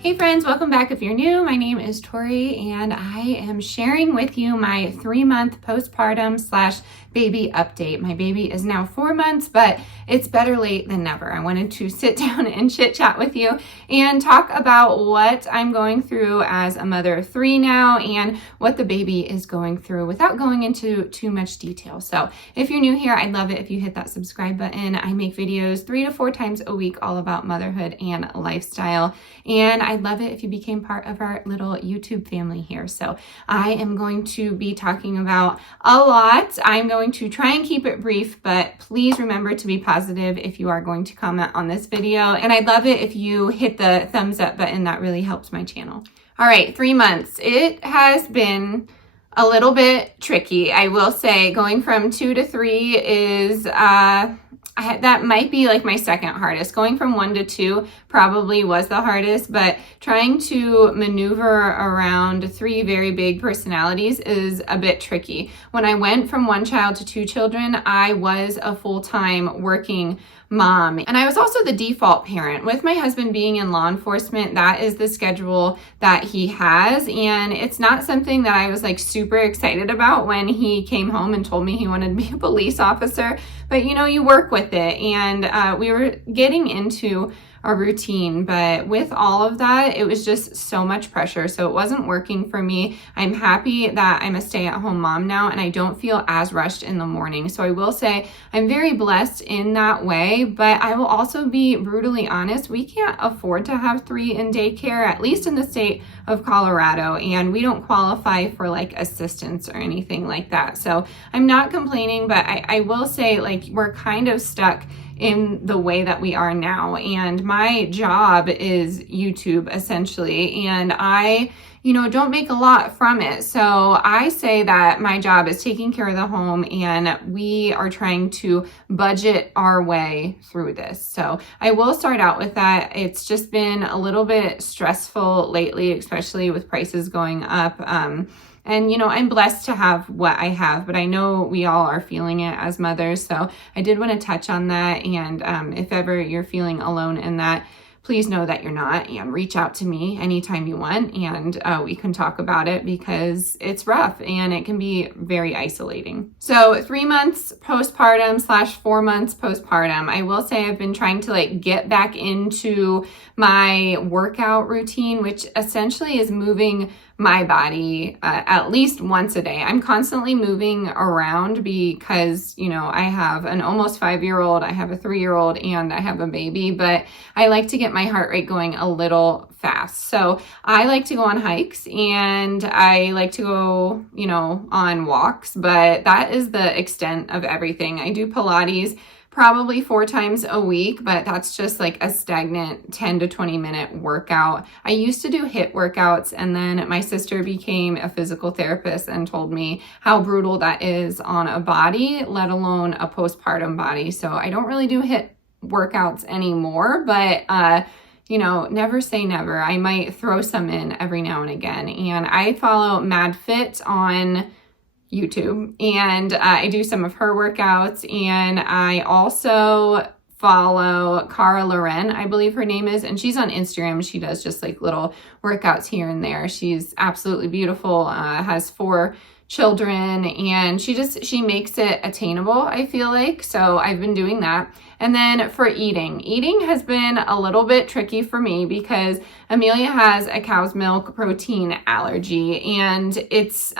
Hey friends, welcome back. If you're new, my name is Tory and I am sharing with you my 3-month postpartum / baby update. My baby is now 4 months, but it's better late than never. I wanted to sit down and chit chat with you and talk about what I'm going through as a mother of 3 now and what the baby is going through without going into too much detail. So if you're new here, I'd love it if you hit that subscribe button. I make videos 3 to 4 times a week all about motherhood and lifestyle. And I'd love it if you became part of our little YouTube family here. So I am going to be talking about a lot. I'm going to try and keep it brief, but please remember to be positive if you are going to comment on this video. And I'd love it if you hit the thumbs up button. That really helps my channel. All right, 3 months. It has been a little bit tricky. I will say going from 2 to 3 is, that might be like my second hardest. Going from 1 to 2 probably was the hardest, but trying to maneuver around 3 very big personalities is a bit tricky. When I went from 1 child to 2 children, I was a full-time working mom. And I was also the default parent. With my husband being in law enforcement, that is the schedule that he has. And it's not something that I was like super excited about when he came home and told me he wanted to be a police officer. But you know, you work with it. And we were getting into a routine, but with all of that, it was just so much pressure. So it wasn't working for me. I'm happy that I'm a stay-at-home mom now and I don't feel as rushed in the morning. So I will say I'm very blessed in that way, but I will also be brutally honest. We can't afford to have 3 in daycare, at least in the state of Colorado, and we don't qualify for like assistance or anything like that. So I'm not complaining, but I will say like we're kind of stuck in the way that we are now. And my job is YouTube essentially. And I, don't make a lot from it. So I say that my job is taking care of the home and we are trying to budget our way through this. So I will start out with that. It's just been a little bit stressful lately, especially with prices going up. And, I'm blessed to have what I have, but I know we all are feeling it as mothers. So I did want to touch on that. And if ever you're feeling alone in that, please know that you're not, and reach out to me anytime you want. And we can talk about it because it's rough and it can be very isolating. So 3 months postpartum / 4 months postpartum. I will say I've been trying to like get back into my workout routine, which essentially is moving my body at least once a day. I'm constantly moving around because, I have an almost 5-year-old, I have a 3-year-old, and I have a baby, but I like to get my heart rate going a little fast. So I like to go on hikes and I like to go, on walks, but that is the extent of everything. I do Pilates probably 4 times a week, but that's just like a stagnant 10 to 20 minute workout. I used to do HIIT workouts, and then my sister became a physical therapist and told me how brutal that is on a body, let alone a postpartum body. So I don't really do HIIT workouts anymore, but never say never. I might throw some in every now and again. And I follow Mad Fit on YouTube, and I do some of her workouts, and I also follow Cara Loren, I believe her name is, and she's on Instagram. She does just like little workouts here and there. She's absolutely beautiful, has 4 children, and she makes it attainable, I feel like. So I've been doing that. And then for eating has been a little bit tricky for me because Amelia has a cow's milk protein allergy, and it's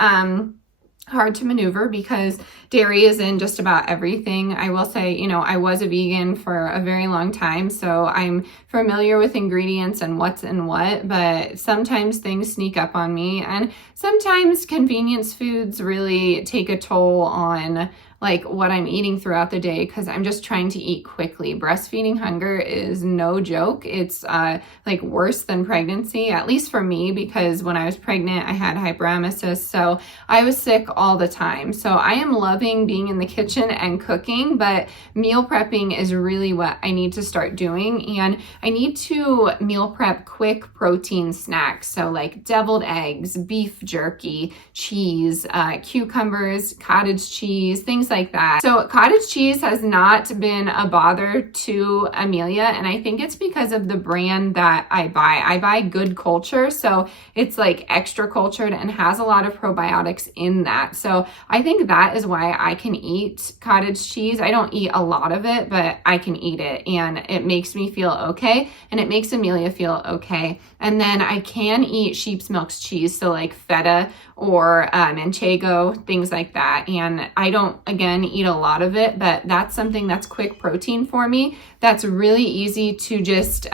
hard to maneuver because dairy is in just about everything. I will say, I was a vegan for a very long time, so I'm familiar with ingredients and what's in what, but sometimes things sneak up on me, and sometimes convenience foods really take a toll on like what I'm eating throughout the day because I'm just trying to eat quickly. Breastfeeding hunger is no joke. It's like worse than pregnancy, at least for me, because when I was pregnant, I had hyperemesis, so I was sick all the time. So I am loving being in the kitchen and cooking, but meal prepping is really what I need to start doing. And I need to meal prep quick protein snacks. So like deviled eggs, beef jerky, cheese, cucumbers, cottage cheese, things things like that. So cottage cheese has not been a bother to Amelia, and I think it's because of the brand that I buy. I buy Good Culture, so it's like extra cultured and has a lot of probiotics in that. So I think that is why I can eat cottage cheese. I don't eat a lot of it, but I can eat it, and it makes me feel okay, and it makes Amelia feel okay. And then I can eat sheep's milk cheese, so like feta or manchego, things like that. And I don't, again, eat a lot of it, but that's something that's quick protein for me. That's really easy to just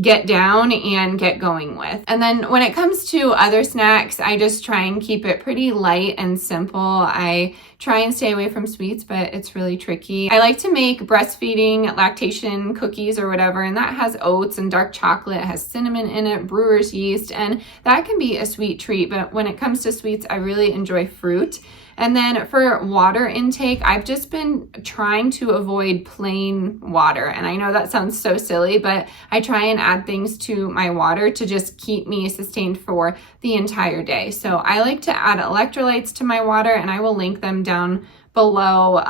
get down and get going with. And then when it comes to other snacks, I just try and keep it pretty light and simple. I try and stay away from sweets, but it's really tricky. I like to make breastfeeding lactation cookies or whatever, and that has oats and dark chocolate, it has cinnamon in it, brewer's yeast, and that can be a sweet treat. But when it comes to sweets, I really enjoy fruit. And then for water intake, I've just been trying to avoid plain water. And I know that sounds so silly, but I try and add things to my water to just keep me sustained for the entire day. So I like to add electrolytes to my water, and I will link them down below.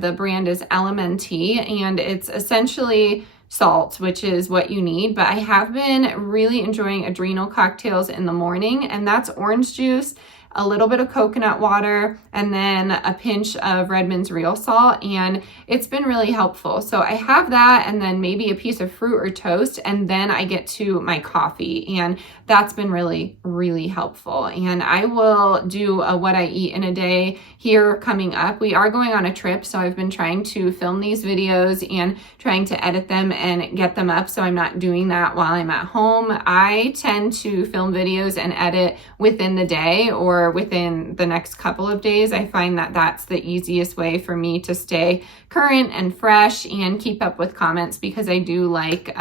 The brand is LMNT, and it's essentially salt, which is what you need. But I have been really enjoying adrenal cocktails in the morning, and that's orange juice, a little bit of coconut water, and then a pinch of Redmond's real salt, and it's been really helpful. So I have that, and then maybe a piece of fruit or toast, and then I get to my coffee, and that's been really, really helpful. And I will do a what I eat in a day here coming up. We are going on a trip, so I've been trying to film these videos and trying to edit them and get them up, so I'm not doing that while I'm at home. I tend to film videos and edit within the day or within the next couple of days. I find that that's the easiest way for me to stay current and fresh and keep up with comments, because I do like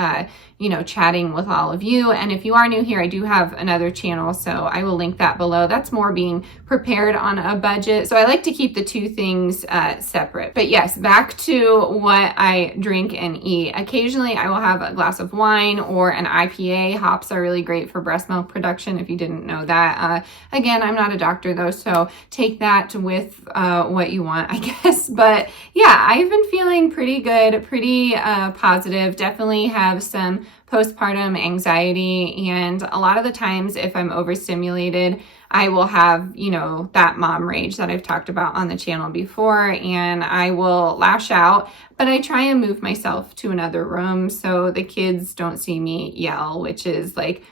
chatting with all of you. And if you are new here, I do have another channel, so I will link that below. That's more being prepared on a budget. So I like to keep the two things separate. But yes, back to what I drink and eat. Occasionally I will have a glass of wine or an IPA. Hops are really great for breast milk production, if you didn't know that. Again, I'm not a doctor though, so take that with what you want, I guess. But yeah, I've been feeling pretty good, pretty positive. Definitely have some postpartum anxiety, and a lot of the times if I'm overstimulated, I will have, that mom rage that I've talked about on the channel before, and I will lash out, but I try and move myself to another room so the kids don't see me yell, which is like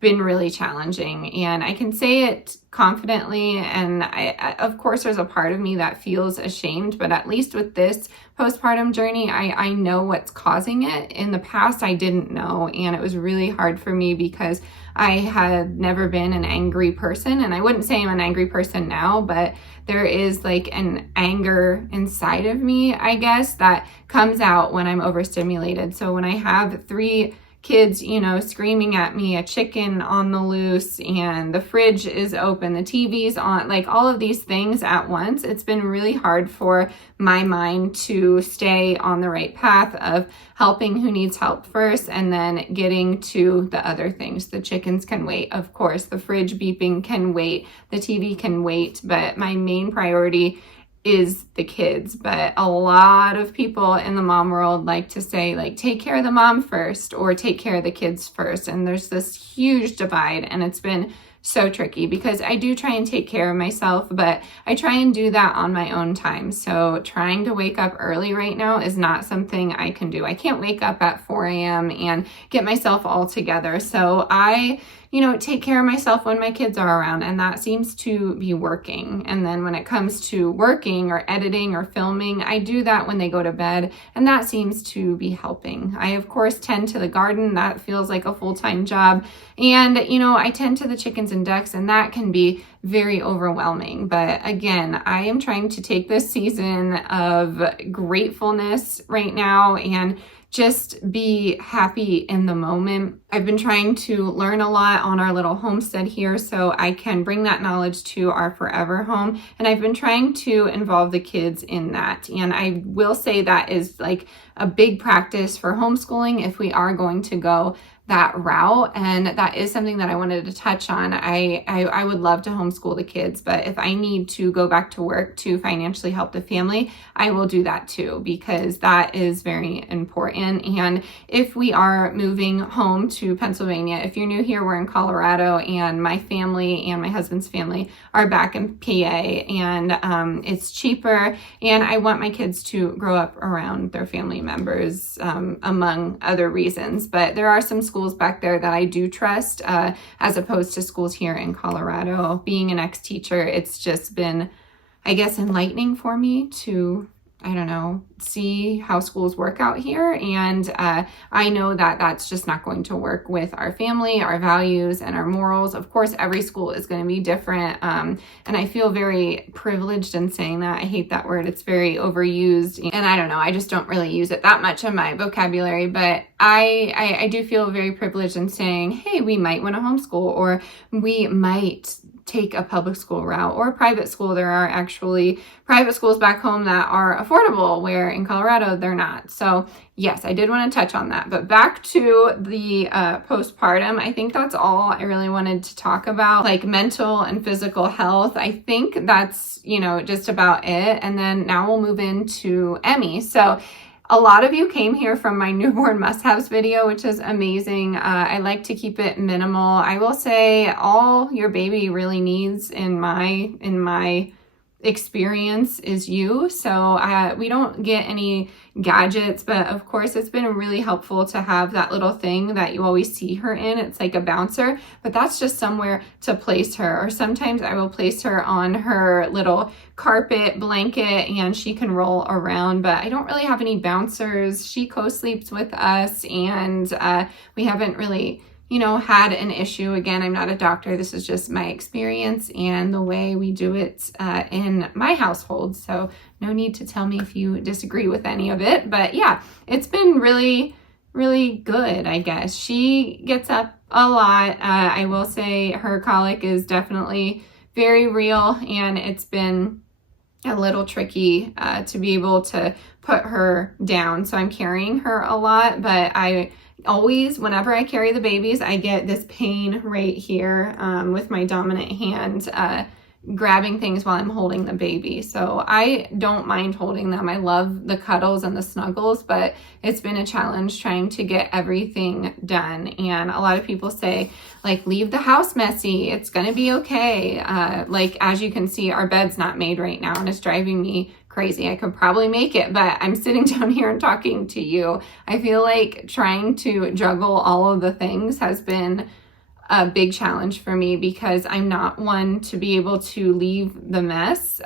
been really challenging. And I can say it confidently, and I of course there's a part of me that feels ashamed, but at least with this postpartum journey, I know what's causing it. In the past, I didn't know, and it was really hard for me because I had never been an angry person, and I wouldn't say I'm an angry person now, but there is like an anger inside of me, I guess, that comes out when I'm overstimulated. So when I have 3 kids, screaming at me, a chicken on the loose, and the fridge is open, the TV's on, like all of these things at once, it's been really hard for my mind to stay on the right path of helping who needs help first, and then getting to the other things. The chickens can wait, of course, the fridge beeping can wait, the TV can wait, but my main priority is the kids. But a lot of people in the mom world like to say, like, take care of the mom first or take care of the kids first. And there's this huge divide, and it's been so tricky because I do try and take care of myself, but I try and do that on my own time. So trying to wake up early right now is not something I can do. I can't wake up at 4 a.m. and get myself all together. So I take care of myself when my kids are around, and that seems to be working. And then when it comes to working or editing or filming, I do that when they go to bed, and that seems to be helping. I, of course, tend to the garden. That feels like a full-time job. And, I tend to the chickens and ducks, and that can be very overwhelming. But again, I am trying to take this season of gratefulness right now and just be happy in the moment. I've been trying to learn a lot on our little homestead here so I can bring that knowledge to our forever home. And I've been trying to involve the kids in that. And I will say that is like a big practice for homeschooling if we are going to go that route, and that is something that I wanted to touch on. I would love to homeschool the kids, but if I need to go back to work to financially help the family, I will do that too, because that is very important. And if we are moving home to Pennsylvania, if you're new here, we're in Colorado, and my family and my husband's family are back in PA, and it's cheaper, and I want my kids to grow up around their family members, among other reasons. But there are some schools back there that I do trust, as opposed to schools here in Colorado. Being an ex-teacher, it's just been, I guess, enlightening for me to, I don't know, see how schools work out here. And I know that that's just not going to work with our family, our values, and our morals. Of course, every school is going to be different. And I feel very privileged in saying that. I hate that word. It's very overused. And I don't know, I just don't really use it that much in my vocabulary. But I do feel very privileged in saying, hey, we might want to homeschool, or we might take a public school route or a private school. There are actually private schools back home that are affordable, where in Colorado they're not. So yes, I did want to touch on that. But back to the postpartum, I think that's all I really wanted to talk about, like mental and physical health. I think that's, just about it. And then now we'll move into Emmy. So a lot of you came here from my newborn must-haves video, which is amazing. I like to keep it minimal. I will say all your baby really needs in my experience is you. So we don't get any gadgets, but of course it's been really helpful to have that little thing that you always see her in. It's like a bouncer, but that's just somewhere to place her. Or sometimes I will place her on her little carpet blanket and she can roll around, but I don't really have any bouncers. She co-sleeps with us, and we haven't really had an issue. Again, I'm not a doctor. This is just my experience and the way we do it in my household. So no need to tell me if you disagree with any of it. But yeah, it's been really, really good, I guess. She gets up a lot. I will say her colic is definitely very real, and it's been a little tricky to be able to put her down. So I'm carrying her a lot, but I always, whenever I carry the babies, I get this pain right here with my dominant hand grabbing things while I'm holding the baby. So I don't mind holding them. I love the cuddles and the snuggles, but it's been a challenge trying to get everything done. And a lot of people say, like, leave the house messy. It's going to be okay. Like, as you can see, our bed's not made right now, and it's driving me crazy. I could probably make it, but I'm sitting down here and talking to you. I feel like trying to juggle all of the things has been a big challenge for me, because I'm not one to be able to leave the mess,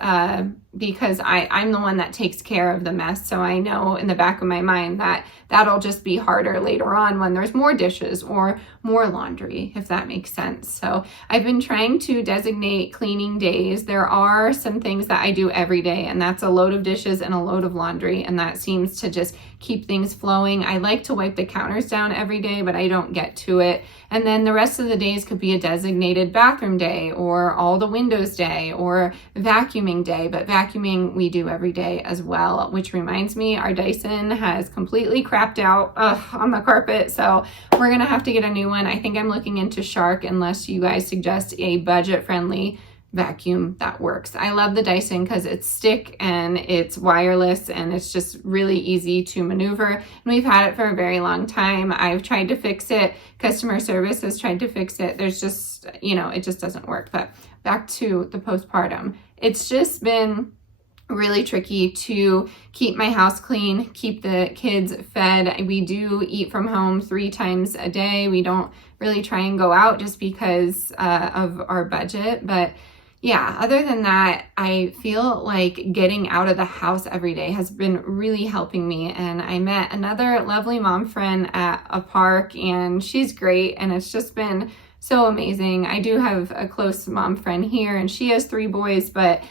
because I'm the one that takes care of the mess. So I know in the back of my mind that that'll just be harder later on when there's more dishes or more laundry, if that makes sense. So I've been trying to designate cleaning days. There are some things that I do every day, and that's a load of dishes and a load of laundry, and that seems to just keep things flowing. I like to wipe the counters down every day, but I don't get to it. And then the rest of the days could be a designated bathroom day, or all the windows day, or vacuuming day. But vacuuming we do every day as well, which reminds me, our Dyson has completely crapped out on the carpet. So we're going to have to get a new one. I think I'm looking into Shark, unless you guys suggest a budget-friendly vacuum that works. I love the Dyson because it's stick and it's wireless, and it's just really easy to maneuver. And we've had it for a very long time. I've tried to fix it. Customer service has tried to fix it. There's just, it just doesn't work. But back to the postpartum. It's just been really tricky to keep my house clean, keep the kids fed. We do eat from home 3 times a day. We don't really try and go out just because of our budget. But yeah, other than that, I feel like getting out of the house every day has been really helping me. And I met another lovely mom friend at a park, and she's great. And it's just been so amazing. I do have a close mom friend here, and she has 3 boys, but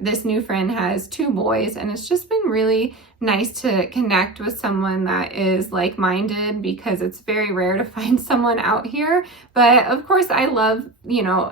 this new friend has 2 boys, and it's just been really, nice to connect with someone that is like-minded, because it's very rare to find someone out here. But of course, I love,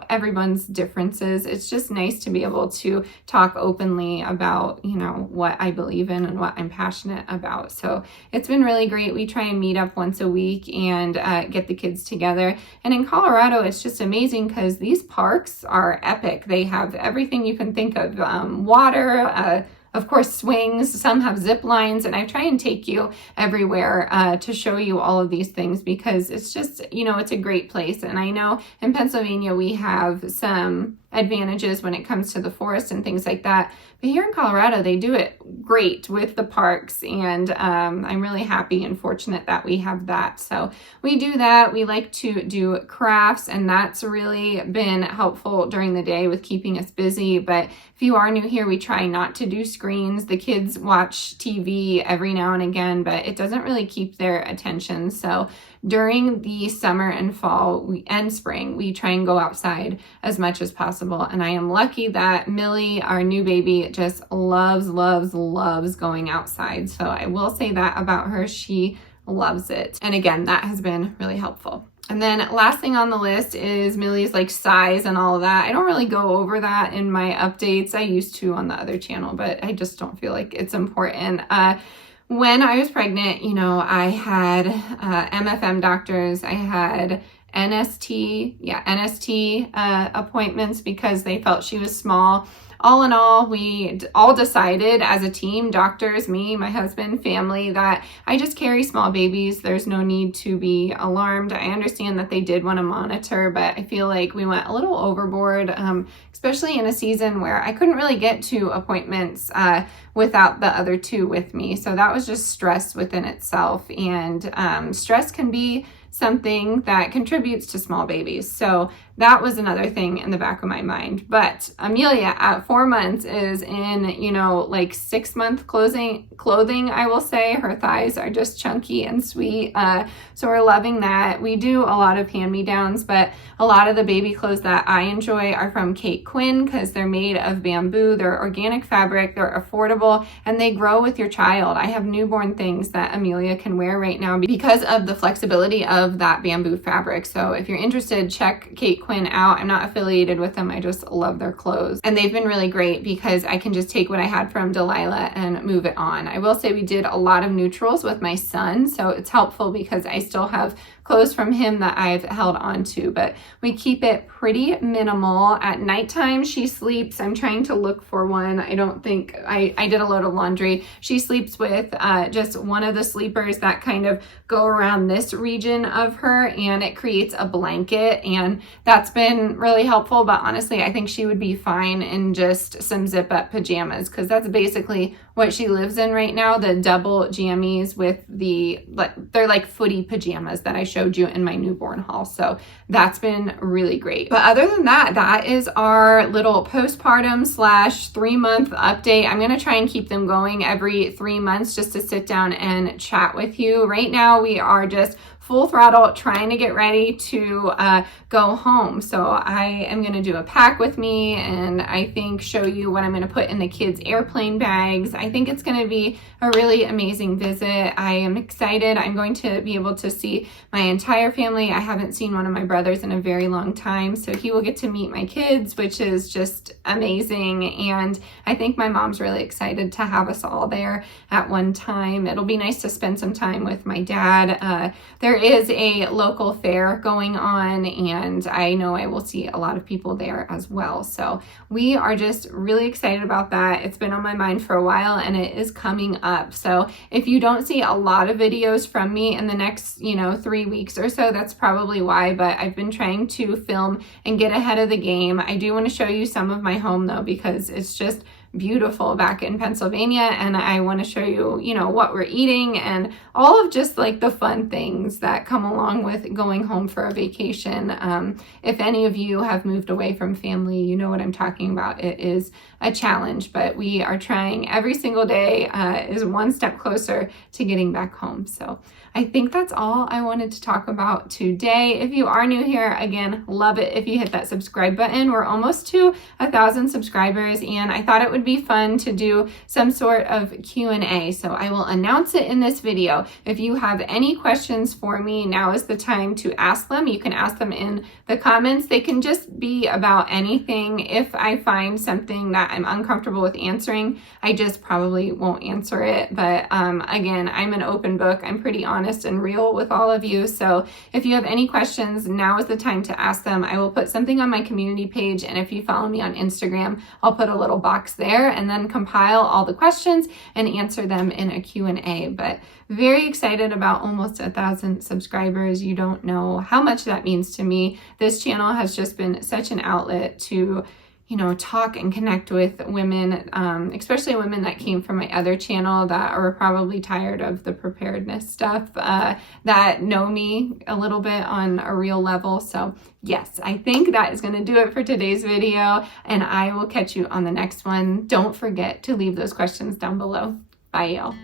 everyone's differences. It's just nice to be able to talk openly about, what I believe in and what I'm passionate about. So it's been really great. We try and meet up once a week and get the kids together. And in Colorado, it's just amazing because these parks are epic. They have everything you can think of, water, of course, swings, some have zip lines, and I try and take you everywhere to show you all of these things, because it's just, it's a great place. And I know in Pennsylvania, we have some advantages when it comes to the forest and things like that. But here in Colorado, they do it great with the parks, and I'm really happy and fortunate that we have that. So we do that. We like to do crafts, and that's really been helpful during the day with keeping us busy. But if you are new here, we try not to do screens. The kids watch TV every now and again, but it doesn't really keep their attention. So during the summer and fall and spring, we try and go outside as much as possible. And I am lucky that Millie, our new baby, just loves going outside. So I will say that about her. She loves it. And again, that has been really helpful. And then last thing on the list is Millie's size and all of that. I don't really go over that in my updates. I used to on the other channel, but I just don't feel like it's important. When I was pregnant, I had MFM doctors, I had NST appointments because they felt she was small. All in all, we all decided as a team, doctors, me, my husband, family, that I just carry small babies. There's no need to be alarmed. I understand that they did want to monitor, but I feel like we went a little overboard, especially in a season where I couldn't really get to appointments without the other two with me. So that was just stress within itself. And stress can be something that contributes to small babies. So that was another thing in the back of my mind. But Amelia at 4 months is in, 6-month clothing, I will say. Her thighs are just chunky and sweet. So we're loving that. We do a lot of hand-me-downs, but a lot of the baby clothes that I enjoy are from Kate Quinn because they're made of bamboo. They're organic fabric, they're affordable, and they grow with your child. I have newborn things that Amelia can wear right now because of the flexibility of that bamboo fabric. So if you're interested, check Kate Quinn out. I'm not affiliated with them. I just love their clothes. And they've been really great because I can just take what I had from Delilah and move it on. I will say we did a lot of neutrals with my son, so it's helpful because I still have clothes from him that I've held on to, but we keep it pretty minimal. At nighttime, she sleeps. I'm trying to look for one. I don't think I did a load of laundry. She sleeps with just one of the sleepers that kind of go around this region of her, and it creates a blanket, and that's been really helpful. But honestly, I think she would be fine in just some zip up pajamas because that's basically what she lives in right now, the double jammies with they're like footy pajamas that I showed you in my newborn haul. So that's been really great. But other than that, that is our little postpartum / 3-month update. I'm going to try and keep them going every 3 months just to sit down and chat with you. Right now, we are just full throttle trying to get ready to go home. So I am going to do a pack with me and I think show you what I'm going to put in the kids' airplane bags. I think it's going to be a really amazing visit. I am excited. I'm going to be able to see my entire family. I haven't seen one of my brothers in a very long time, so he will get to meet my kids, which is just amazing. And I think my mom's really excited to have us all there at one time. It'll be nice to spend some time with my dad. There is a local fair going on, and I know I will see a lot of people there as well. So we are just really excited about that. It's been on my mind for a while and it is coming up. So if you don't see a lot of videos from me in the next, 3 weeks or so, that's probably why, but I've been trying to film and get ahead of the game. I do want to show you some of my home though, because it's just beautiful back in Pennsylvania, and I want to show you, what we're eating and all of just like the fun things that come along with going home for a vacation. If any of you have moved away from family, you know what I'm talking about. It is a challenge, but we are trying every single day is one step closer to getting back home. So I think that's all I wanted to talk about today. If you are new here, again, love it if you hit that subscribe button. We're almost to 1,000 subscribers, and I thought it would be fun to do some sort of Q&A. So I will announce it in this video. If you have any questions for me, now is the time to ask them. You can ask them in the comments. They can just be about anything. If I find something that I'm uncomfortable with answering, I just probably won't answer it. But again, I'm an open book. I'm pretty honest and real with all of you. So if you have any questions, now is the time to ask them. I will put something on my community page, and if you follow me on Instagram, I'll put a little box there and then compile all the questions and answer them in a Q&A. But very excited about almost 1,000 subscribers. You don't know how much that means to me. This channel has just been such an outlet to, you know, talk and connect with women, especially women that came from my other channel that are probably tired of the preparedness stuff, that know me a little bit on a real level. So yes, I think that is going to do it for today's video, and I will catch you on the next one. Don't forget to leave those questions down below. Bye, y'all.